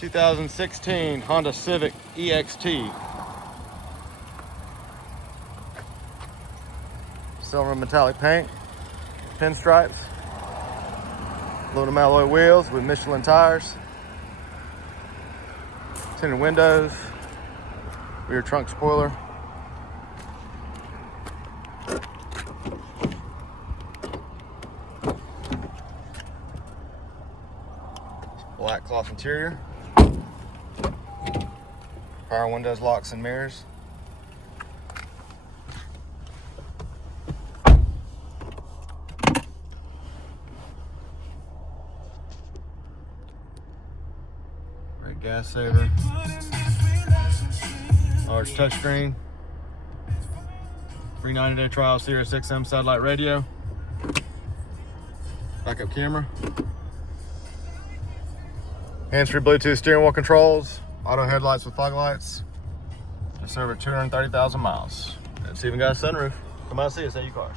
2016 Honda Civic EXT. Silver metallic paint, pinstripes, aluminum alloy wheels with Michelin tires, tinted windows, rear trunk spoiler. Black cloth interior, power windows, locks and mirrors. Great gas saver. Large touchscreen. 390-day trial Sirius XM satellite radio. Backup camera. Hands-free Bluetooth steering wheel controls. Auto headlights with fog lights. Just over 230,000 miles. It's even got a sunroof. Come out and see us at U-Cars.